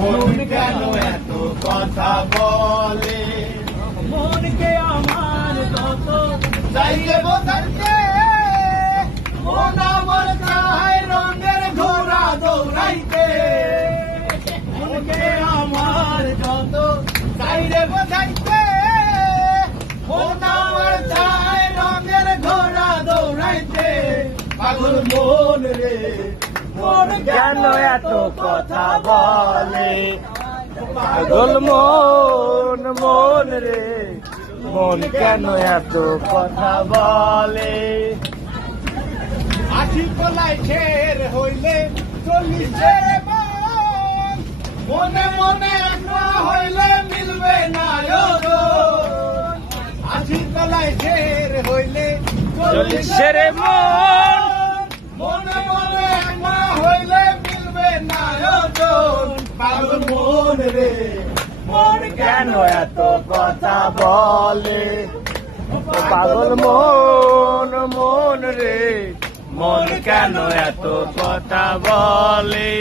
মন কেন এত কথা বলে, মনকে আমার কত চাইলে বোঝাইতে মন আমার চায় রঙের ঘোড়া দৌড়াইতে। মনকে আমার কত চাইলে বোঝাইতে মন আমার চায় রঙের ঘোড়া দৌড়াইতে। পাগল মন রে মন কেন এত কথা বলে, পাগল মন মন রে মন কেন এত কথা বলে। আশি কলাই ঢের হইলে 40 মন, মনে মনে একটা হইলে মিলবে না ওজন। আশি কলাই ঢের হইলে 40 মন, মনে মনে একটা হইলে মিলবে না ওজন। পাগল মন রে মন কেন এত কথা বলে, পাগল মন মন রে মন কেন এত কথা বলে।